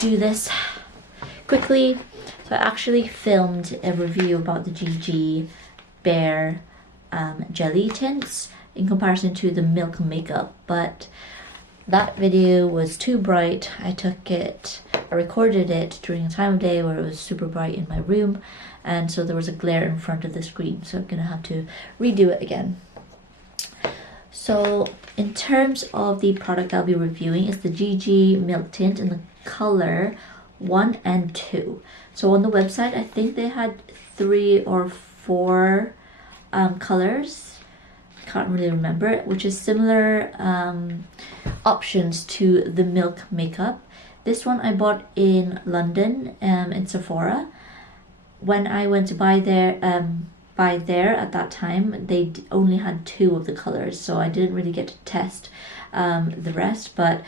do this quickly. So I actually filmed a review about the Gege Bare Jelly tints in comparison to the Milk makeup, but that video was too bright. I recorded it during a time of day where it was super bright in my room, and so there was a glare in front of the screen, so I'm gonna have to redo it again. So in terms of the product I'll be reviewing, is the Gege Milk Tint in the color 1 and 2. So on the website, I think they had 3 or 4 colors. I can't really remember, which is similar options to the Milk makeup. This one I bought in London in Sephora. When I went to buy there at that time, they only had 2 of the colors, so I didn't really get to test the rest. But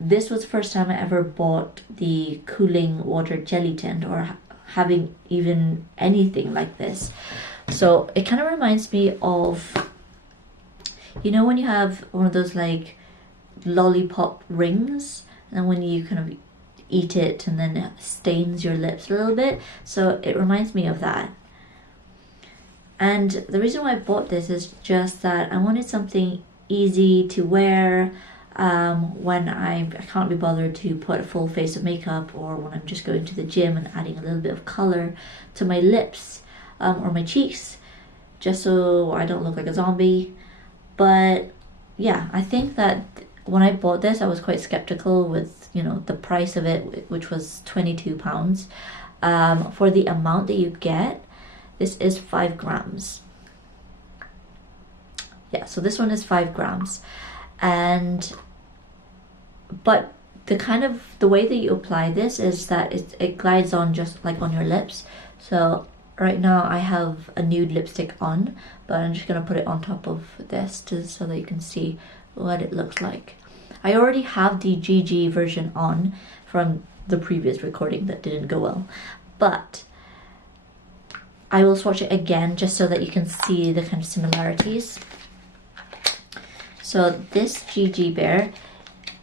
this was the first time I ever bought the cooling water jelly tint, or having even anything like this. So it kind of reminds me of, you know, when you have one of those like lollipop rings, and when you kind of eat it and then it stains your lips a little bit. So it reminds me of that. And the reason why I bought this is just that I wanted something easy to wear when I can't be bothered to put a full face of makeup, or when I'm just going to the gym and adding a little bit of color to my lips or my cheeks, just so I don't look like a zombie. But yeah, I think that when I bought this, I was quite skeptical with, you know, the price of it, which was £22. For the amount that you get, this is 5 grams. Yeah, so this one is 5 grams. But the way that you apply this is that it glides on just like on your lips. So right now I have a nude lipstick on, but I'm just gonna put it on top of this so that you can see what it looks like. I already have the Gege version on from the previous recording that didn't go well, but I will swatch it again just so that you can see the kind of similarities. So this Gege Bare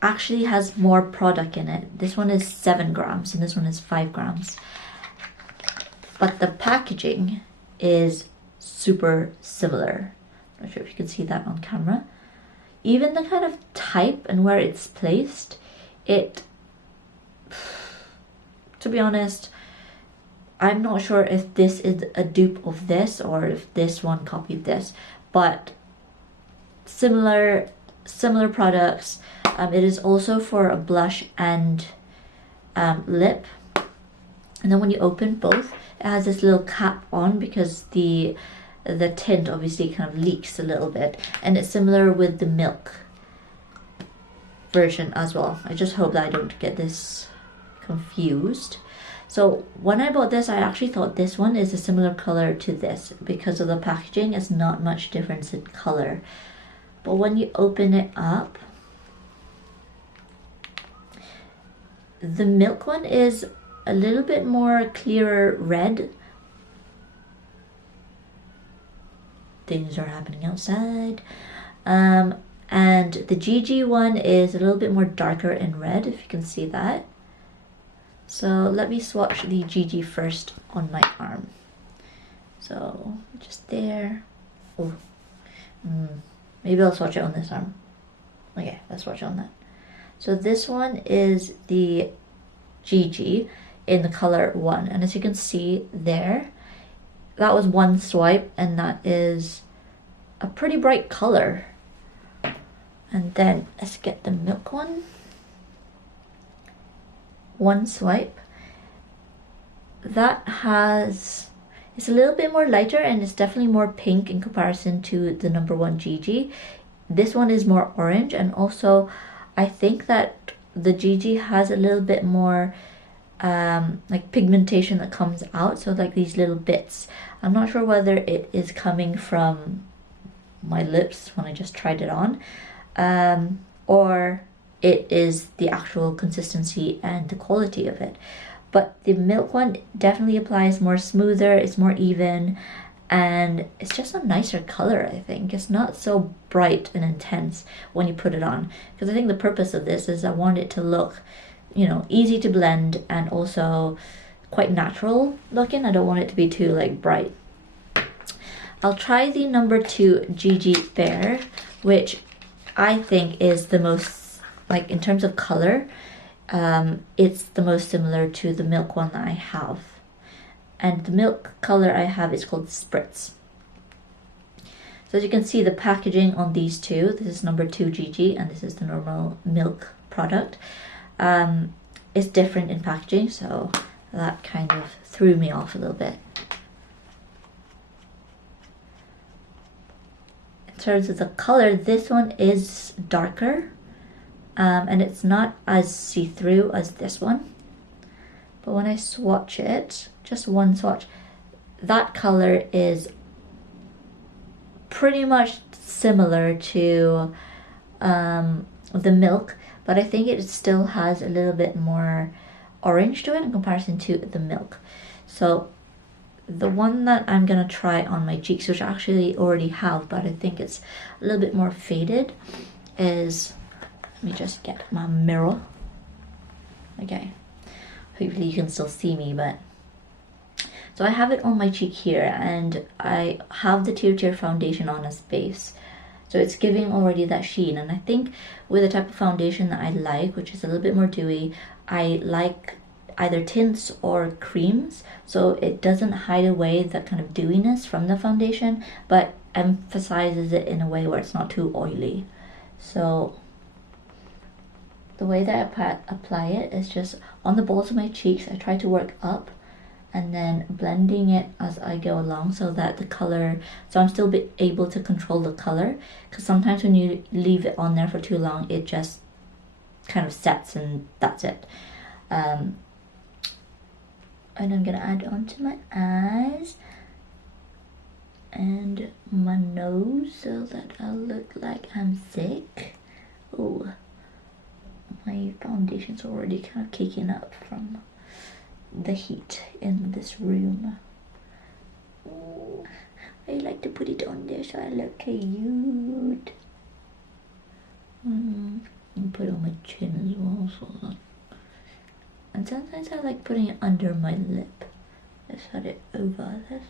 actually has more product in it. This one is 7 grams and this one is 5 grams. But the packaging is super similar. I'm not sure if you can see that on camera. Even the kind of type and where it's placed, to be honest, I'm not sure if this is a dupe of this or if this one copied this, but similar products. It is also for a blush and lip. And then when you open both, it has this little cap on because the tint obviously kind of leaks a little bit, and it's similar with the Milk version as well. I just hope that I don't get this confused. So when I bought this, I actually thought this one is a similar color to this because of the packaging. It's not much difference in color, but when you open it up, the Milk one is a little bit more clearer red. Things are happening outside. And the Gege one is a little bit more darker in red, if you can see that. So let me swatch the Gege first on my arm. So just there. Oh, maybe I'll swatch it on this arm. Okay, let's swatch it on that. So this one is the Gege in the color 1, and as you can see there, that was one swipe, and that is a pretty bright color. And then let's get the Milk one. One swipe. That it's a little bit more lighter, and it's definitely more pink in comparison to the number 1 Gege. This one is more orange, and also I think that the Gege has a little bit more like pigmentation that comes out, so like these little bits. I'm not sure whether it is coming from my lips when I just tried it on, or it is the actual consistency and the quality of it. But the Milk one definitely applies more smoother, it's more even, and it's just a nicer color. I think it's not so bright and intense when you put it on, because I think the purpose of this is I want it to look you know, easy to blend and also quite natural looking. I don't want it to be too like bright. I'll try the number 2 Gege Bear, which I think is the most, like in terms of color, it's the most similar to the milk one that I have. And the milk color I have is called Spritz. So as you can see, the packaging on these two, this is number 2 Gege and this is the normal milk product, is different in packaging, so that kind of threw me off a little bit. In terms of the color, this one is darker, and it's not as see-through as this one. But when I swatch it, just one swatch, that color is pretty much similar to the milk, but I think it still has a little bit more orange to it in comparison to the milk. So the one that I'm gonna try on my cheeks, which I actually already have, but I think it's a little bit more faded, is, let me just get my mirror. Okay, hopefully you can still see me, but so I have it on my cheek here, and I have the Tear foundation on as base. So it's giving already that sheen, and I think with the type of foundation that I like, which is a little bit more dewy, I like either tints or creams, so it doesn't hide away that kind of dewiness from the foundation, but emphasizes it in a way where it's not too oily. So the way that I apply it is just on the balls of my cheeks. I try to work up and then blending it as I go along so that the color, so I'm still able to control the color, because sometimes when you leave it on there for too long, it just kind of sets and that's it. And I'm gonna add onto my eyes and my nose so that I look like I'm sick. Oh, my foundation's already kind of kicking up from the heat in this room. Ooh, I like to put it on there so I look cute. And put it on my chin as well, so that. And sometimes I like putting it under my lip. Just set it over this.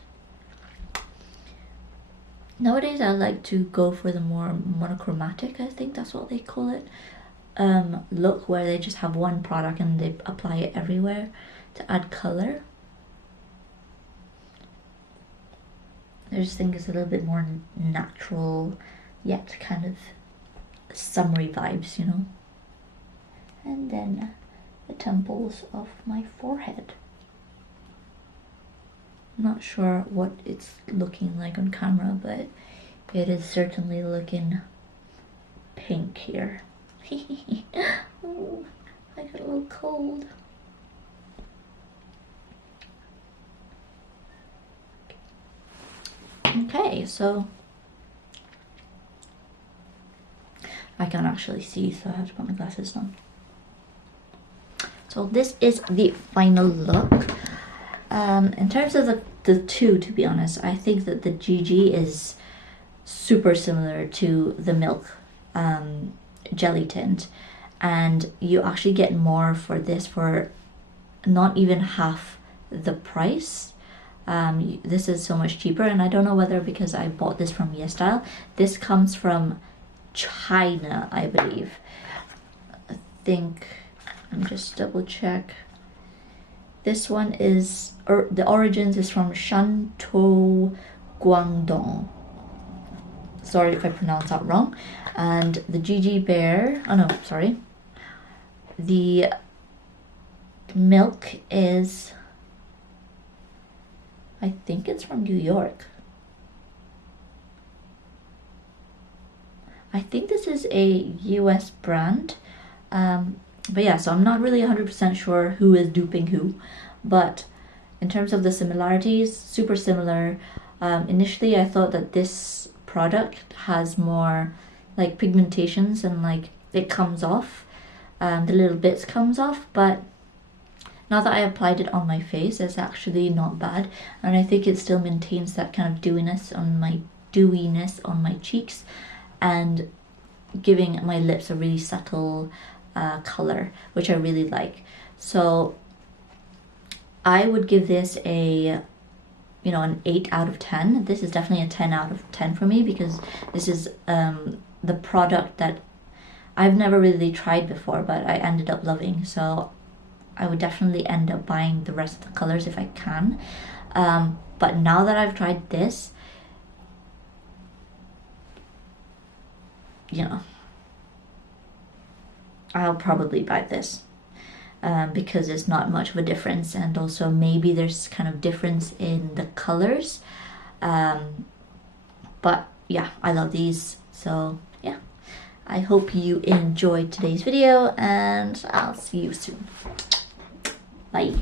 Nowadays I like to go for the more monochromatic, I think that's what they call it, look, where they just have one product and they apply it everywhere to add color. I just think it's a little bit more natural, yet kind of summery vibes, you know. And then the temples of my forehead. I'm not sure what it's looking like on camera, but it is certainly looking pink here. Ooh, I got a little cold. Okay, so I can't actually see, so I have to put my glasses on. So this is the final look. In terms of the two, to be honest, I think that the Gege is super similar to the milk jelly tint, and you actually get more for this for not even half the price. This is so much cheaper, and I don't know whether because I bought this from YesStyle. This comes from China, I believe. I think, let me just double check. This one is, the origins is from Shantou, Guangdong. Sorry if I pronounced that wrong. And the Gege Bear, oh no, sorry. The milk is, I think it's from New York. I think this is a US brand. But yeah, so I'm not really 100% sure who is duping who. But in terms of the similarities, super similar. Initially I thought that this product has more like pigmentations and like it comes off. The little bits comes off, but now that I applied it on my face, it's actually not bad, and I think it still maintains that kind of dewiness on my cheeks, and giving my lips a really subtle color, which I really like. So I would give this a, you know, an 8 out of 10. This is definitely a 10 out of 10 for me, because this is the product that I've never really tried before, but I ended up loving. So I would definitely end up buying the rest of the colors if I can. But now that I've tried this, you know, I'll probably buy this. Because there's not much of a difference, and also maybe there's kind of difference in the colors, but yeah, I love these. So yeah, I hope you enjoyed today's video, and I'll see you soon. Bye.